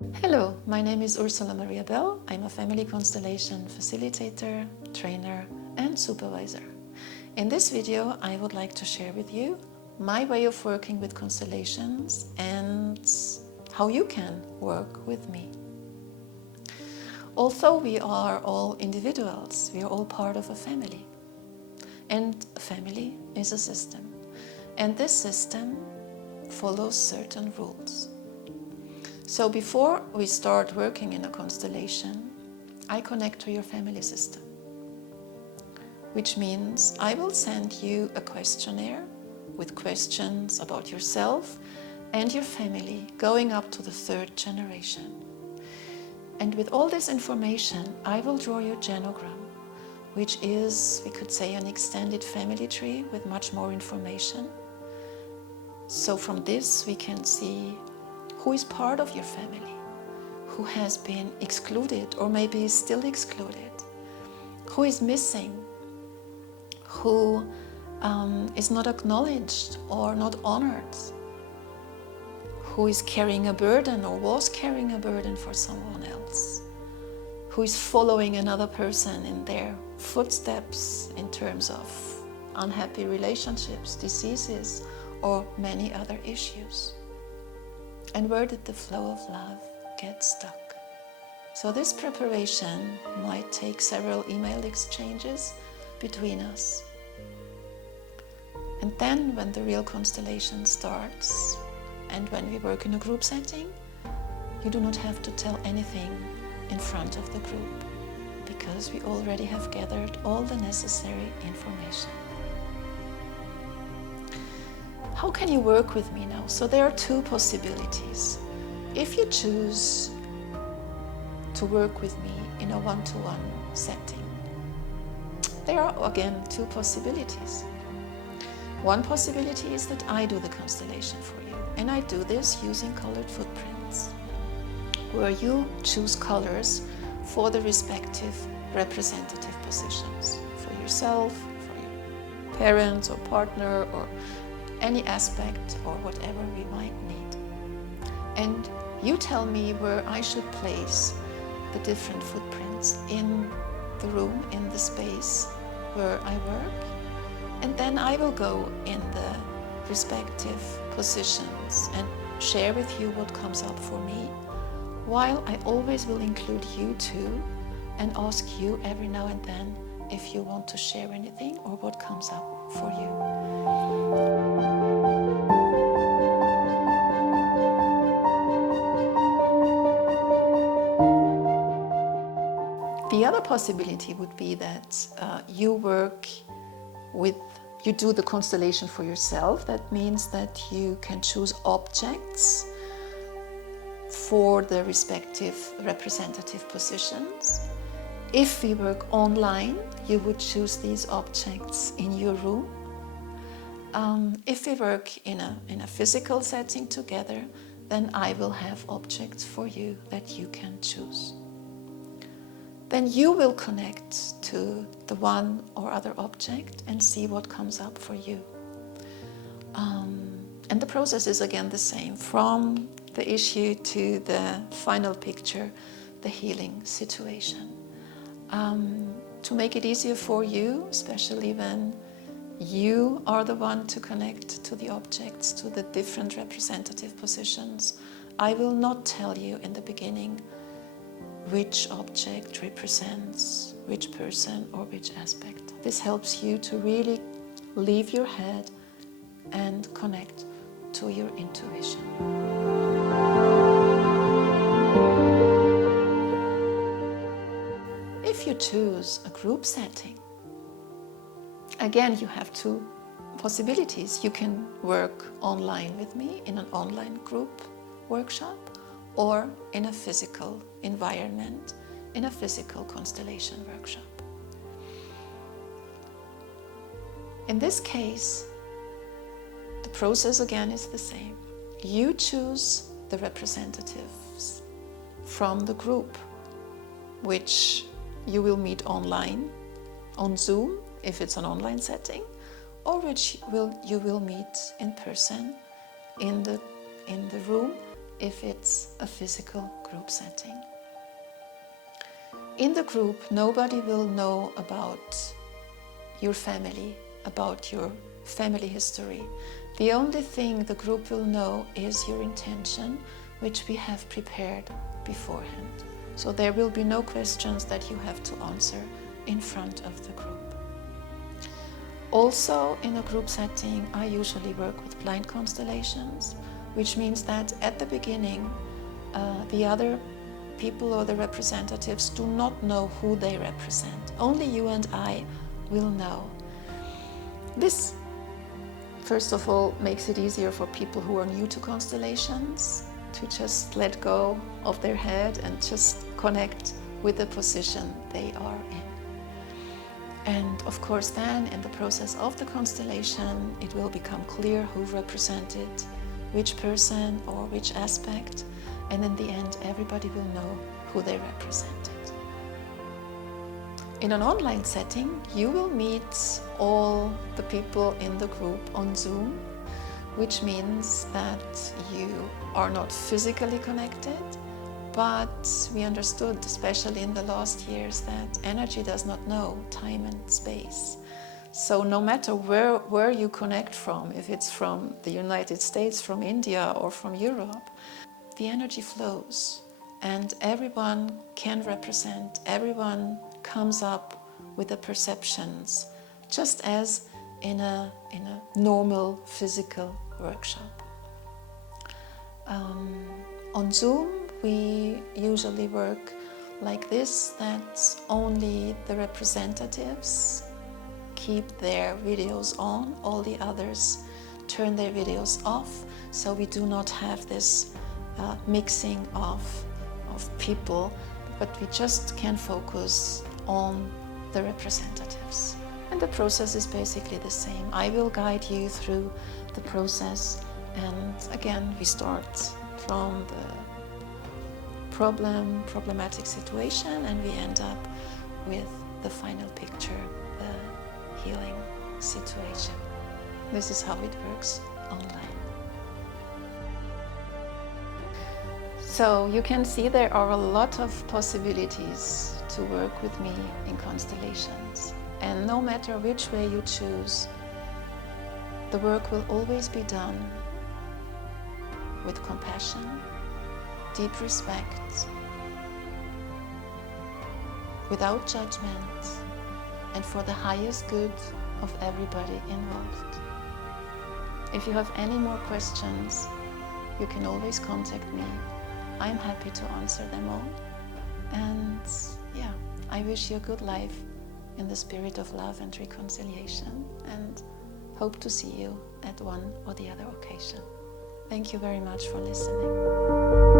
Hello, my name is Ursula Maria Bell. I'm a family constellation facilitator, trainer and supervisor. In this video, I would like to share with you my way of working with constellations and how you can work with me. Although we are all individuals, we are all part of a family. And a family is a system. And this system follows certain rules. So before we start working in a constellation, I connect to your family system, which means I will send you a questionnaire with questions about yourself and your family going up to the 3rd generation. And with all this information, I will draw your genogram, which is, we could say, an extended family tree with much more information. So from this we can see who is part of your family, who has been excluded or maybe is still excluded, who is missing, who is not acknowledged or not honored, who is carrying a burden or was carrying a burden for someone else, who is following another person in their footsteps in terms of unhappy relationships, diseases, or many other issues. And where did the flow of love get stuck? So this preparation might take several email exchanges between us. And then when the real constellation starts, and when we work in a group setting, you do not have to tell anything in front of the group, because we already have gathered all the necessary information. How can you work with me now? So there are 2 possibilities. If you choose to work with me in a one-to-one setting, there are again 2 possibilities. One possibility is that I do the constellation for you, and I do this using colored footprints, where you choose colors for the respective representative positions, for yourself, for your parents or partner, or any aspect or whatever we might need. And you tell me where I should place the different footprints in the room, in the space where I work. And then I will go in the respective positions and share with you what comes up for me, while I always will include you too and ask you every now and then if you want to share anything or what comes up for you. The other possibility would be that you do the constellation for yourself. That means that you can choose objects for the respective representative positions. If we work online, you would choose these objects in your room. If we work in a physical setting together, then I will have objects for you that you can choose. Then you will connect to the one or other object and see what comes up for you. And the process is again the same, from the issue to the final picture, the healing situation. To make it easier for you, especially when you are the one to connect to the objects, to the different representative positions, I will not tell you in the beginning which object represents which person or which aspect. This helps you to really leave your head and connect to your intuition. If you choose a group setting, again you have 2 possibilities. You can work online with me in an online group workshop, or in a physical environment, in a physical constellation workshop. In this case, the process again is the same. You choose the representatives from the group, which you will meet online, on Zoom, if it's an online setting, or which you will meet in person in the room if it's a physical group setting. In the group, nobody will know about your family, about your family history. The only thing the group will know is your intention, which we have prepared beforehand. So there will be no questions that you have to answer in front of the group. Also, in a group setting, I usually work with blind constellations, which means that at the beginning, the other people or the representatives do not know who they represent. Only you and I will know. This, first of all, makes it easier for people who are new to constellations to just let go of their head and just connect with the position they are in. And of course then, in the process of the constellation, it will become clear who represented which person or which aspect, and in the end everybody will know who they represented. In an online setting, you will meet all the people in the group on Zoom, which means that you are not physically connected, but we understood, especially in the last years, that energy does not know time and space. So no matter where you connect from, if it's from the United States, from India, or from Europe, the energy flows and everyone can represent, everyone comes up with the perceptions, just as in a normal physical workshop. On Zoom, we usually work like this, that only the representatives keep their videos on, all the others turn their videos off, so we do not have this mixing of people, but we just can focus on the representatives. And the process is basically the same. I will guide you through the process, and again we start from the problematic situation, and we end up with the final picture, the healing situation. This is how it works online. So you can see there are a lot of possibilities to work with me in constellations. And no matter which way you choose, the work will always be done with compassion, deep respect, without judgment, and for the highest good of everybody involved. If you have any more questions, you can always contact me. I'm happy to answer them all. And yeah, I wish you a good life in the spirit of love and reconciliation, and hope to see you at one or the other occasion. Thank you very much for listening.